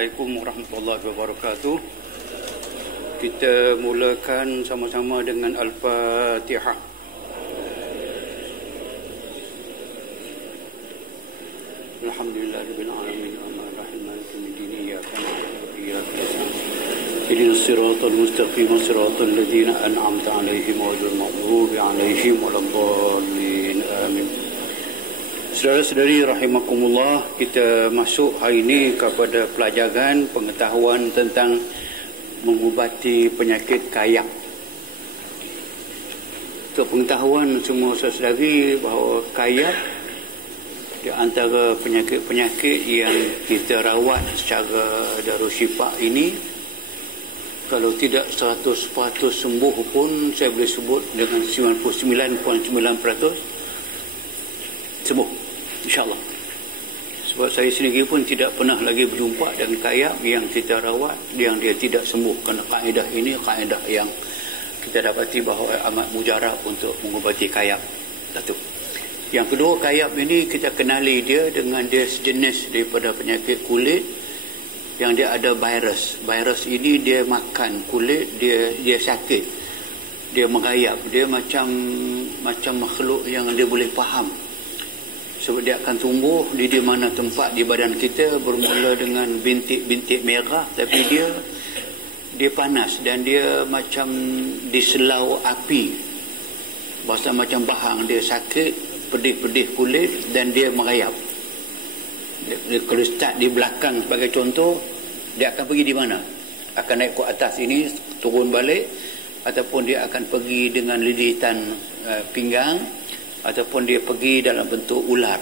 Assalamualaikum warahmatullahi wabarakatuh. Kita mulakan sama-sama dengan Al-Fatihah. Alhamdulillahirabbil alamin arrahmanirrahim maliki yaumiddin iyyaka na'budu wa iyyaka nasta'in ihdinas siratal mustaqim siratal ladzina an'amta 'alaihim ghairil maghdubi 'alaihim waladdallin. Amin. Saudara-saudari rahimakumullah, kita masuk hari ini kepada pelajaran pengetahuan tentang mengubati penyakit kayak. Untuk pengetahuan semua saudara-saudari bahawa kayak di antara penyakit-penyakit yang kita rawat secara darushifa ini, kalau tidak 100% sembuh pun saya boleh sebut dengan 99.9% sembuh, insyaAllah. Sebab saya sendiri pun tidak pernah lagi berjumpa dengan kayak yang kita rawat yang dia tidak sembuh. Kerana kaedah ini kaedah yang kita dapati bahawa amat mujarab untuk mengubati kayak. Satu. Yang kedua, kayak ini kita kenali dia dengan dia sejenis daripada penyakit kulit yang dia ada virus. Virus ini dia makan kulit, dia sakit, dia merayap, dia macam makhluk yang dia boleh faham. Sebab dia akan tumbuh di mana tempat di badan kita bermula dengan bintik-bintik merah, tapi dia panas dan dia macam diselau api. Bahasa macam bahang, dia sakit, pedih-pedih kulit dan dia merayap. Kalau start di belakang sebagai contoh, dia akan pergi di mana? Akan naik ke atas ini, turun balik, ataupun dia akan pergi dengan lilitan pinggang, ataupun dia pergi dalam bentuk ular.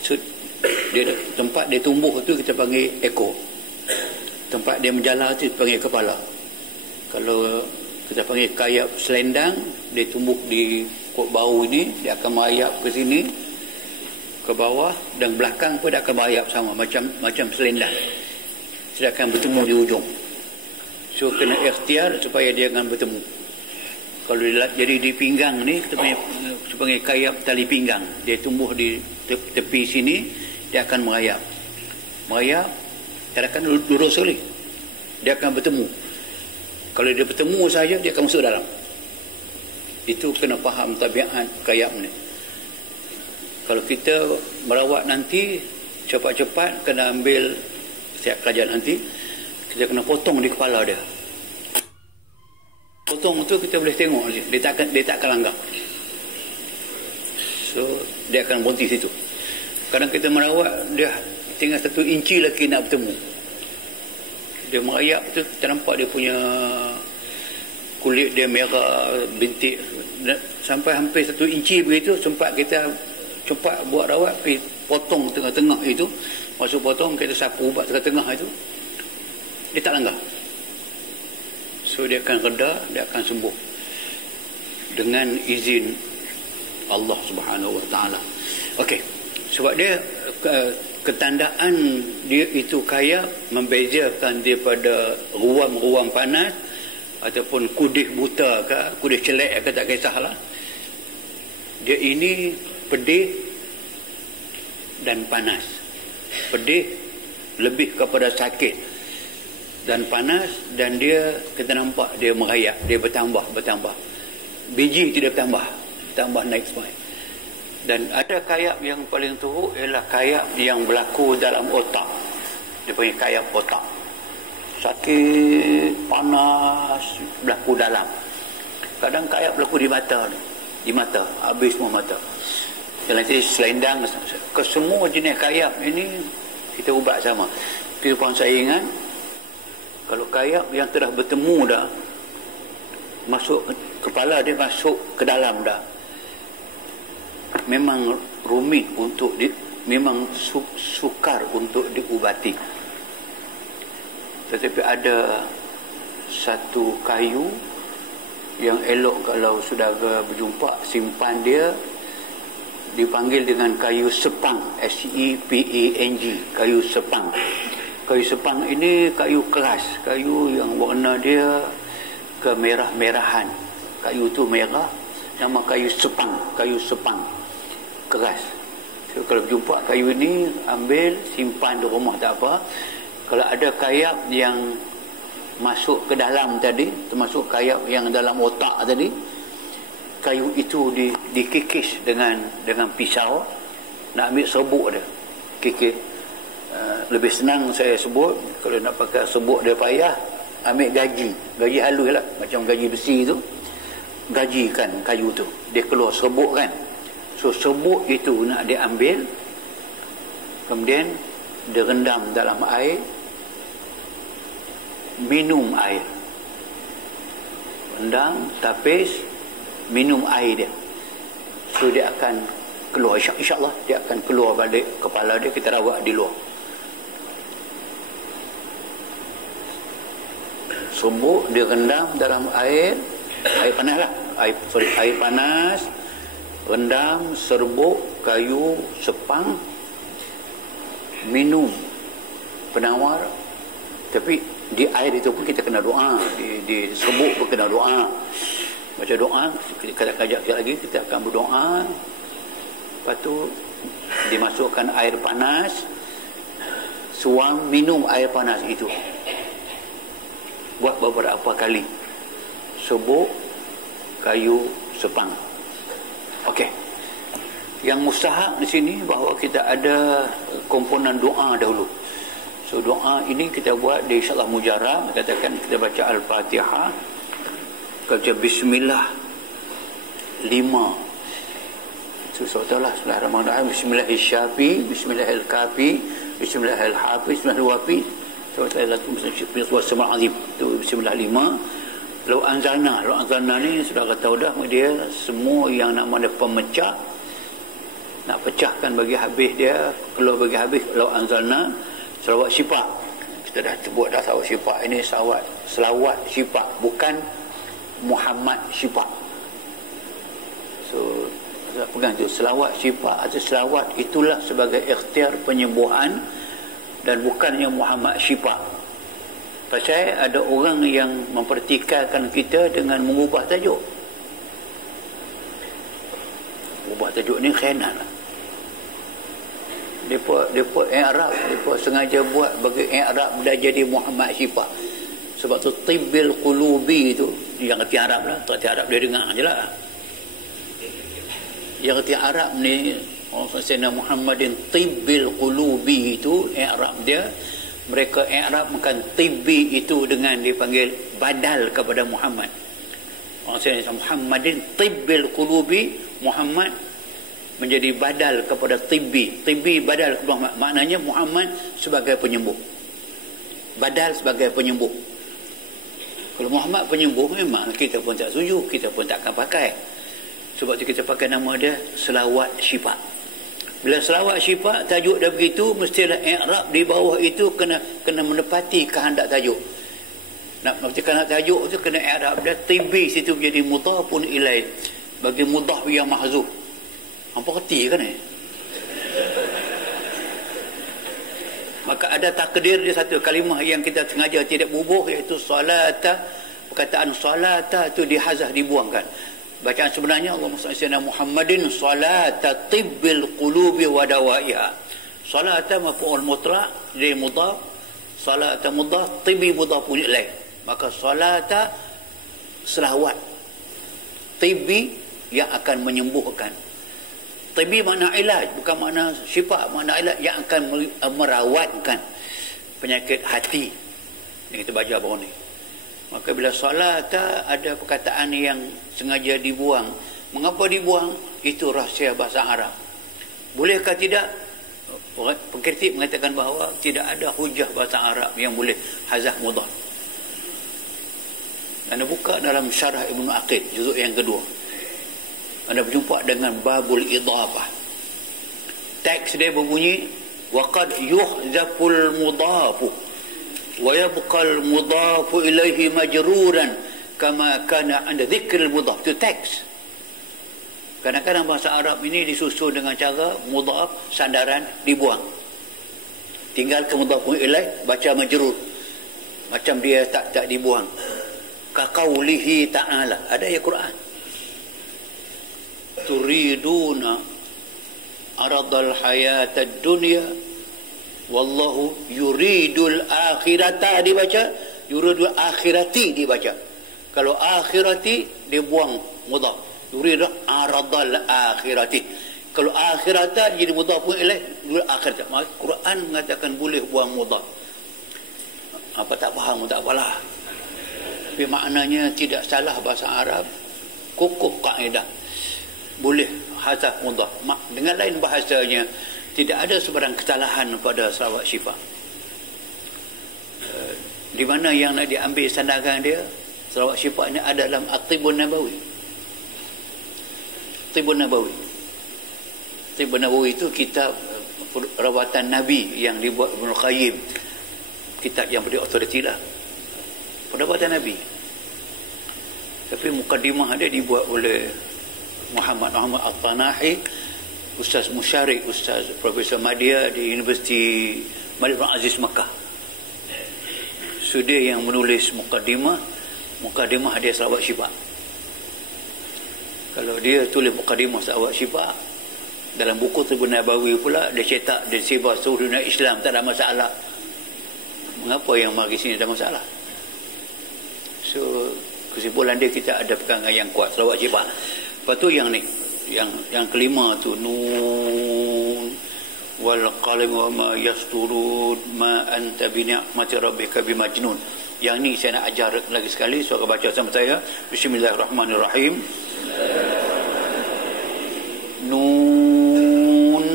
So, tempat dia tumbuh tu kita panggil ekor. Tempat dia menjala tu kita panggil kepala. Kalau kita panggil kayak selendang, dia tumbuh di kok bau ini, dia akan merayap ke sini, ke bawah, dan belakang pun dia akan merayap sama, macam selendang. Dia akan bertemu di ujung. So, kena ikhtiar supaya dia akan bertemu. Kalau dia jadi di pinggang ni, kita panggil kayak tali pinggang. Dia tumbuh di tepi sini, dia akan merayap. Merayap, kadang-kadang lurus sekali. Dia akan bertemu. Kalau dia bertemu saja, dia akan masuk dalam. Itu kena faham tabiat kayak ni. Kalau kita merawat nanti, cepat-cepat kena ambil setiap pelajaran nanti, kita kena potong di kepala dia. Potong tu kita boleh tengok saja. Dia tak akan langgar. So, dia akan berhenti situ. Kadang kita merawat, dia tinggal 1 inci lagi nak bertemu. Dia merayap tu, kita nampak dia punya kulit dia merah, bintik. Sampai hampir 1 inci begitu, sempat kita cepat buat rawat, pergi potong tengah-tengah itu. Masuk potong, kita sapu ubat tengah-tengah itu. Dia tak langgar. So, dia akan reda, dia akan sembuh dengan izin Allah Subhanahu Wa Taala. Okey, sebab dia ketandaan dia itu kayak membezakan daripada ruam-ruam panas ataupun kudih buta ke, kudih celek ke, tak kisahlah. Dia ini pedih dan panas. Pedih lebih kepada sakit dan panas, dan dia kita nampak dia merayap, dia bertambah. Biji tidak bertambah naik semai. Dan ada kayak yang paling teruk ialah kayak yang berlaku dalam otak. Dia panggil kayak otak. Sakit, panas, berlaku dalam. Kadang kayak berlaku di mata, habis semua mata. Dan nanti selendang, ke semua jenis kayak ini kita ubat sama. Tapi saya ingat, kalau kayak yang telah bertemu dah, masuk kepala dia, masuk ke dalam dah, memang rumit untuk memang sukar untuk diubati. Tetapi ada satu kayu yang elok kalau saudara berjumpa, simpan dia, dipanggil dengan kayu sepang, SEPANG, kayu sepang. Kayu sepang ini kayu keras, kayu yang warna dia kemerah-merahan. Kayu tu merah, nama kayu sepang keras. So, kalau jumpa kayu ini, ambil, simpan di rumah tak apa. Kalau ada kayap yang masuk ke dalam tadi, termasuk kayap yang dalam otak tadi, kayu itu dikikis dengan pisau, nak ambil serbuk dia kikis. Lebih senang saya sebut, kalau nak pakai serbuk dia payah, ambil gaji halus lah, macam gaji besi tu, gajikan kayu tu, dia keluar serbuk kan. So serbuk itu nak diambil, kemudian direndam dalam air, minum air, rendam, tapis, minum air dia. So dia akan keluar, insyaAllah dia akan keluar balik kepala dia, kita rawat di luar. Serbuk direndam dalam air panas lah, air panas, rendam, serbuk, kayu, sepang, minum, penawar. Tapi di air itu pun kita kena doa, di serbuk pun kena doa, baca doa. Kajak lagi kita akan berdoa. Lepas tu dimasukkan air panas, suam, minum air panas itu, buat beberapa kali. Serbuk, kayu, sepang. Okey. Yang mustahak di sini bahawa kita ada komponen doa dahulu. So doa ini kita buat di insya-Allah mujarab, katakan kita baca Al-Fatihah, baca bismillah 5. So sotalah bismillahirrahmanirrahim, bismillahirrahmanirrahim, bismillahirrahmanirrahim, bismillahirrahmanirrahim, bismillahirrahmanirrahim. Bismillahirrahmanirrahim. Itu bismillah 5. Law anzalna ni saudara tahu dah, dia semua yang nama dia pemecah, nak pecahkan bagi habis dia, kalau bagi habis. Law anzalna selawat syifa, kita dah sebut dah selawat syifa ini selawat syifa, bukan Muhammad syifa. So pegang tu selawat syifa atau selawat, itulah sebagai ikhtiar penyembuhan dan bukannya Muhammad syifa. Pasal ada orang yang mempertikaikan kita dengan mengubah tajuk. Ubah tajuk ni khianat lah. Depa Arab, depa sengaja buat bagi Arab dah jadi Muhammad syifa. Sebab tu tibbil qulubi tu, yang erti Arab lah, erti Arab dia dengar je lah. Yang erti Arab ni, orang Sayyidina Muhammadin tibbil qulubi itu, Arab dia, mereka Arab bukan tibbi itu dengan dipanggil badal kepada Muhammad. Orang Sayyidina Muhammadin tibbil qulubi, Muhammad menjadi badal kepada tibbi. Tibbi badal kepada Muhammad. Maknanya Muhammad sebagai penyembuh, badal sebagai penyembuh. Kalau Muhammad penyembuh, memang kita pun tak setuju, kita pun tak akan pakai. Sebab tu kita pakai nama dia selawat syifa. Bila selawat syifa, tajuk dah begitu, mestilah i'rab di bawah itu kena menepati kehendak tajuk. Nak menepati kehendak tajuk tu kena i'rab dia, tibbi situ menjadi mudhafun ilaih, bagi mudhaf yang mahzuf. Hampa kerti kan ni? Maka ada takdir dia satu kalimah yang kita sengaja tidak bubuh, iaitu salata. Perkataan salata itu dihazah, dibuangkan. Bacaan sebenarnya Allahumma salli ala Muhammadin salata tibbil qulubi wa dawaiha. Salata maf'ul mutlaq li mudhaf, salata mudhaf, tibbi mudhafun ilaih. Maka salata selawat, tibbi yang akan menyembuhkan. Tibbi makna ilaj, bukan makna syifa, makna ilaj yang akan merawatkan penyakit hati. Yang kita baca bawah ni. Maka bila salata ada perkataan yang sengaja dibuang. Mengapa dibuang? Itu rahsia bahasa Arab. Bolehkah tidak? Pengkritik mengatakan bahawa tidak ada hujah bahasa Arab yang boleh hazah mudhaf. Anda buka dalam Syarah Ibnu Aqil juzuk yang kedua, anda berjumpa dengan babul idhafah. Teks dia berbunyi waqad yuhzaful mudhafu wa yabqal mudhafu ilaihi majruran kama kana anda dzikril mudhaf. Itu teks. Kadang-kadang bahasa Arab ini disusun dengan cara mudhaf sandaran dibuang, tinggal ke mudhafun ilaih, baca majrur, macam dia tak dibuang. Ka qaulihi ta'ala, ada ayat Quran, turiduna aradal hayatad dunya wallahu yuridul akhirata dibaca, yuridul akhirati dibaca. Kalau akhirati dia buang mudhaf, yuridul aradal akhirati. Kalau akhirata jadi mudhaf ilaih, yuridul akhirata. Quran mengatakan boleh buang mudhaf. Apa tak faham tak apalah, tapi maknanya tidak salah bahasa Arab, kukuh kaedah, boleh hazaf mudhaf. Dengan lain bahasanya, tidak ada sebarang kesalahan pada selawat syifa. Di mana yang nak diambil sandaran dia, selawat syifa ini ada dalam At-Tibbun Nabawi. Tibbun Nabawi. Tibbun Nabawi itu kitab rawatan Nabi yang dibuat Ibnu Qayyim. Kitab yang beri autoriti lah, perawatan Nabi. Tapi mukadimah dia dibuat oleh Muhammad At-Tanahi, Ustaz Musyarik, Ustaz Profesor Madya di Universiti Malik bin Aziz Makkah. So dia yang menulis mukadimah dia selawat syifa. Kalau dia tulis mukadimah selawat syifa dalam buku Tibbun Nabawi pula, dia cetak, dia sebar seluruh dunia Islam, tak ada masalah. Mengapa yang mari sini ada masalah? So kesimpulan dia, kita ada pegangan yang kuat selawat syifa. Lepas tu yang ni, yang kelima tu, nun wal qalam wa ma yasturun ma anta bi ni'mati rabbika bimajnun. Yang ni saya nak ajar lagi sekali, suara baca sama saya. Bismillahirrahmanirrahim. Nun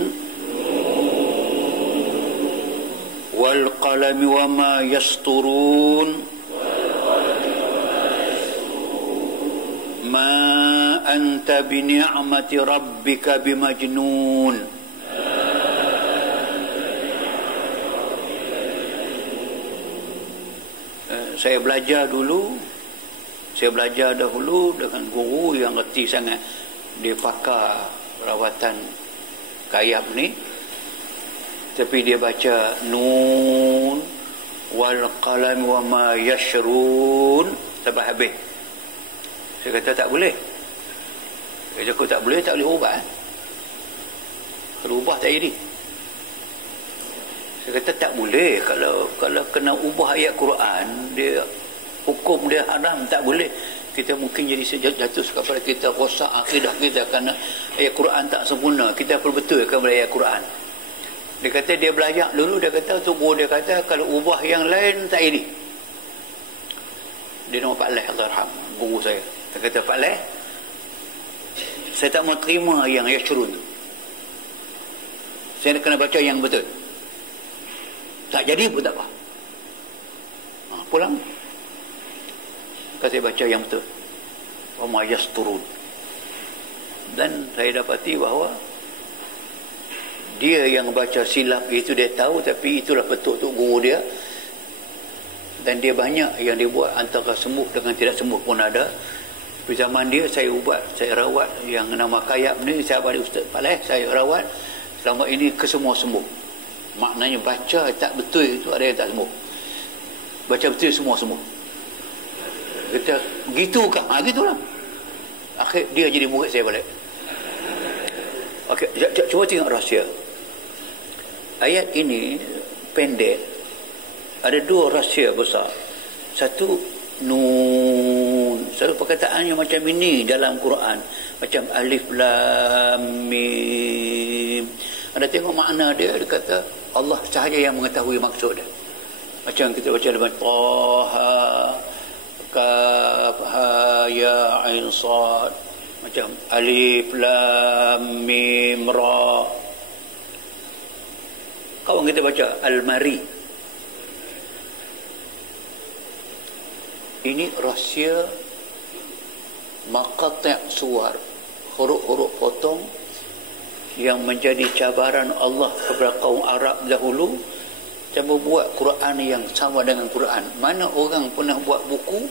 wal qalami wa ma yasturun ma anta bi ni'mati rabbika bimajnun. Saya belajar dahulu dengan guru yang reti sangat, dia pakar rawatan kayab ni, tapi dia baca nun wal qalam wa ma yashrun sampai habis. Saya kata tak boleh. Dia cakap tak boleh ubah. Kalau ubah tak jadi. Saya kata tak boleh. Kalau kena ubah ayat Quran, dia hukum dia haram, tak boleh. Kita mungkin jadi jatuh kepada kita rosak akidah kita kerana ayat Quran tak sempurna. Kita perlu betulkan ayat Quran. Dia kata dia belajar dulu, dia kata guru dia kata kalau ubah yang lain tak jadi. Dia nama Pak Leh, Allahyarham, guru saya. Dia kata, Pak Leh, saya tak mau terima yang yashrun tu. Saya kena baca yang betul. Tak jadi pun tak apa. Pulang. Saya baca yang betul. Wa ma yasturun. Dan saya dapati bahawa dia yang baca silap itu dia tahu, tapi itulah betul untuk guru dia. Dan dia banyak yang dia buat antara sembuh dengan tidak sembuh pun ada. Di zaman dia saya rawat yang nama kayab ni, saya balik Ustaz Pak Leh, saya rawat selama ini ke semua sembuh. Maknanya baca tak betul itu ada yang tak sembuh, baca betul semua sembuh. Kita gitukah? Gitulah. Akhir dia jadi murid saya balik. Okey, cuba tengok rahsia. Ayat ini pendek, ada dua rahsia besar. Satu, nun. Satu perkataannya macam ini dalam Quran, macam alif lam mim. Anda tengok makna dia, dia kata Allah sahaja yang mengetahui maksud dia. Macam kita baca dalam Taha, Kaf, Ha, Ya, Ain, Sad. Macam alif lam mim ra. Kawan kita baca Al-Mari. Ini rahsia maqati' suwar, huruf-huruf potong yang menjadi cabaran Allah kepada kaum Arab dahulu. Cuba buat Quran yang sama dengan Quran. Mana orang pernah buat buku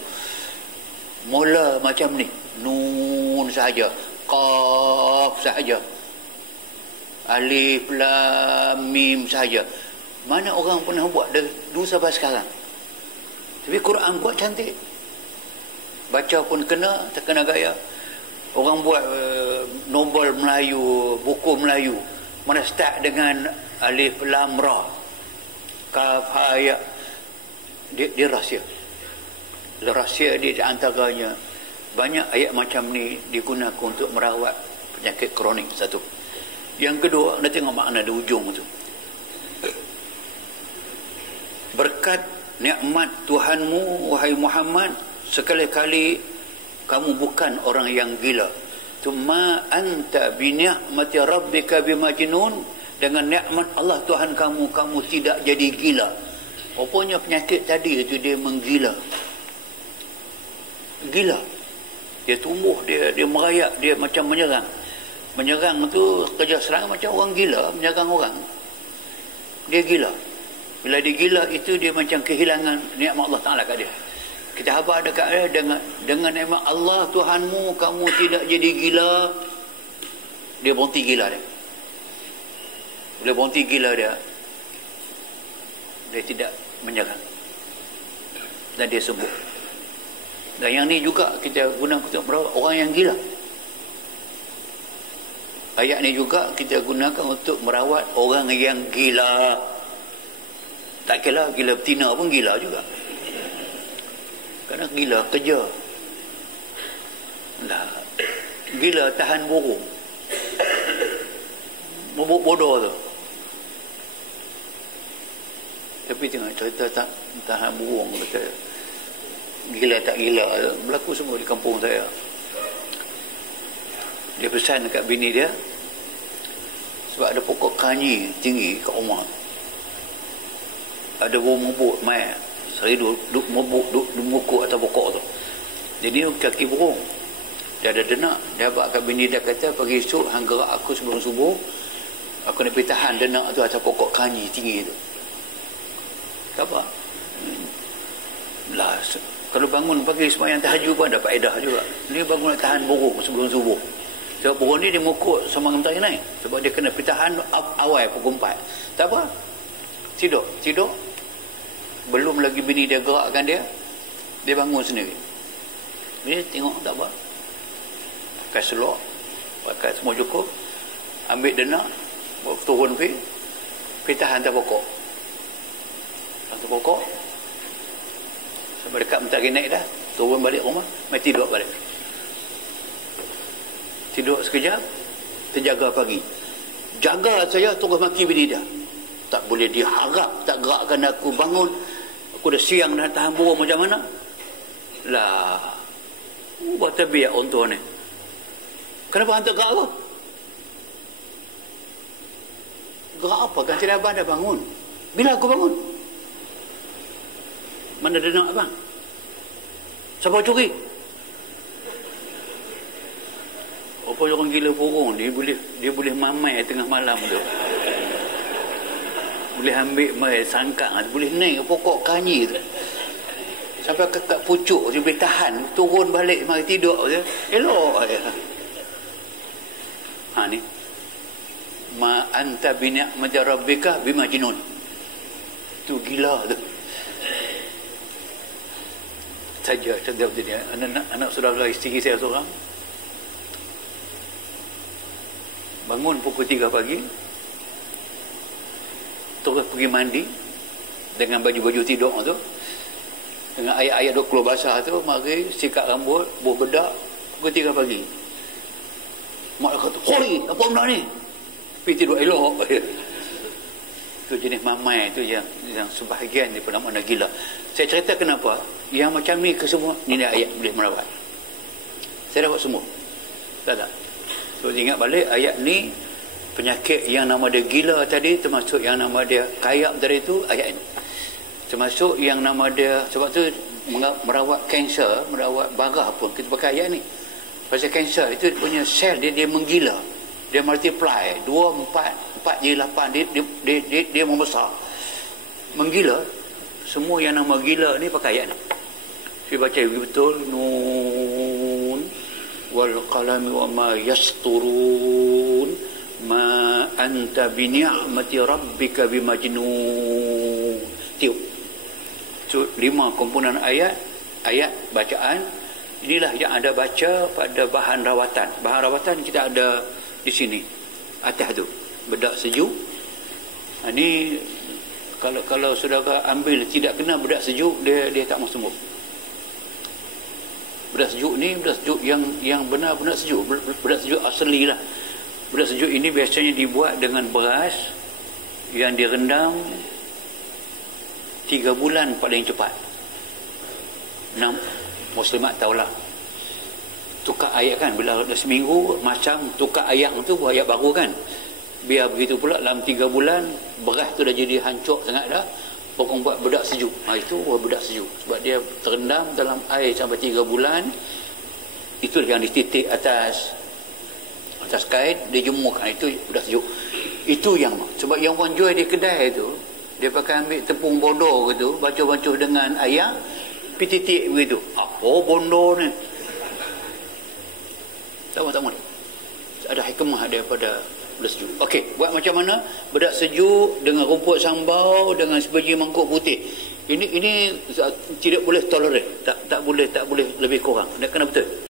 mula macam ni, nun sahaja, qaf sahaja, alif lam mim sahaja. Mana orang pernah buat dulu sampai sekarang. Tapi Quran buat cantik, baca pun kena, tak kena gaya. Orang buat novel Melayu, buku Melayu, mana start dengan alif lam ra, kaf ha ya, dia rahsia. Rahsia dia di antaranya banyak ayat macam ni digunakan untuk merawat penyakit kronik, satu. Yang kedua, anda tengok makna di ujung tu. Berkat nikmat Tuhanmu wahai Muhammad, sekali-kali kamu bukan orang yang gila. Tumma anta bi ni'mati rabbika bimajnun, dengan nikmat Allah Tuhan kamu, kamu tidak jadi gila. Rupanya penyakit tadi itu dia menggila. Gila. Dia tumbuh, dia merayak, dia macam menyerang. Menyerang tu kerja serang macam orang gila menyerang orang. Dia gila. Bila dia gila itu dia macam kehilangan nikmat Allah Ta'ala kat dia. Kita khabar dekat dia dengan nikmat Allah Tuhanmu kamu tidak jadi gila. Dia berhenti gila dia. Bila berhenti gila dia tidak menyerang. Dan dia sembuh. Dan yang ni juga kita guna untuk merawat orang yang gila. Ayat ni juga kita gunakan untuk merawat orang yang gila. Tak kira gila betina pun gila juga. Kerana gila kerja. Lah, gila tahan burung. Bubuk bodoh tu. Tapi tengok cerita tak tahan burung kata gila tak gila berlaku semua di kampung saya. Dia pesan dekat bini dia sebab ada pokok kanyi tinggi kat rumah. Ada burung mebuk mai sehari duk mukuk atas pokok tu. Jadi kaki burung dia ada denak. Dia abang kat bini dia kata pagi esok hang gerak aku sebelum subuh, aku nak pergi tahan denak tu atas pokok kanyi tinggi tu. Tak apa lah, kalau bangun pagi sembahyang tahajud pun ada faedah juga. Ni bangun nak tahan burung sebelum subuh. Sebab burung ni dia mukuk sama mentari naik. Sebab dia kena pergi tahan awal pukul 4. Tak apa. Tidur. Belum lagi bini dia gerakkan dia bangun sendiri. Dia tengok tak apa. Pakai selok, pakai semua cukup, ambil denak, turun pergi tahan atas pokok. Atas pokok sampai dekat mentari naik dah, turun balik rumah, mai tidur balik. Tidur sekejap, terjaga pagi. Jaga saya terus maki bini dia. Tak boleh diharap tak gerakkan aku bangun. Aku dah siang dah tahan burung macam mana? Lah, buat tabiat untuk ni. Kenapa hantar gerak aku? Gerak apa? Kan tidak abang dah bangun. Bila aku bangun? Mana denak abang? Siapa curi? Apa orang gila burung dia boleh mamai tengah malam tu. Boleh ambil mai sangkang, boleh naik ke pokok kanyi tu. Sampai ke pucuk dia boleh tahan, turun balik mari tidur je. Elok je. Ha ni. Ma anta bi ni'mati rabbika bimajnun. Tu gila tu. Saja contoh dia anak saudara isteri saya seorang bangun pukul 3 pagi terus pergi mandi dengan baju-baju tidur tu dengan ayat-ayat keluar basah tu, mari sikat rambut buh bedak pukul 3 pagi. Mak kata hoi apa benda ni, pergi tidur elok. Itu jenis mamai tu yang sebahagian daripada makna gila. Saya cerita kenapa yang macam ni ke semua ni ayat boleh merawat. Saya dapat semua. Tak. So ingat balik ayat ni, penyakit yang nama dia gila tadi termasuk yang nama dia kayap tadi tu ayat ini. Termasuk yang nama dia, sebab tu merawat kanser, merawat barah pun kita pakai ayat ni. Pasal kanser itu punya sel dia menggila. Dia multiply 2, 4 jadi 8, dia membesar. Menggila. Semua yang nama gila ni pakai ayat ni. Saya baca betul nun wal qalami wa ma yasturun ma anta bi ni'mati rabbika bimajnun. Tiup. So 5 komponen ayat bacaan. Inilah yang ada baca pada bahan rawatan. Bahan rawatan kita ada di sini. Atas tu bedak sejuk. Ini Kalau saudara ambil tidak kena bedak sejuk, dia tak mau sembuh. Bedak sejuk ni bedak sejuk yang benar-benar sejuk, bedak sejuk asli lah. Bedak sejuk ini biasanya dibuat dengan beras yang direndam 3 bulan paling cepat. Muslimat tahulah, tukar ayat kan, bila dah seminggu macam tukar ayat tu buat ayat baru kan. Biar begitu pula dalam 3 bulan beras tu dah jadi hancur sangat dah, pokok buat bedak sejuk. Itu buat bedak sejuk sebab dia terendam dalam air sampai 3 bulan. Itu yang dititik atas kait, dia jemurkan. Itu bedak sejuk. Itu yang sebab yang orang jual di kedai tu, dia pakai ambil tepung bodoh gitu, bacuh-bacuh dengan air, titik begitu. Apa bodoh ni? Tak mahu. Ada hikmah daripada bedak sejuk. Okey, buat macam mana? Bedak sejuk dengan rumput sambau, dengan sebiji mangkuk putih. Ini tidak boleh tolerate. Tak boleh lebih kurang. Dia kena betul.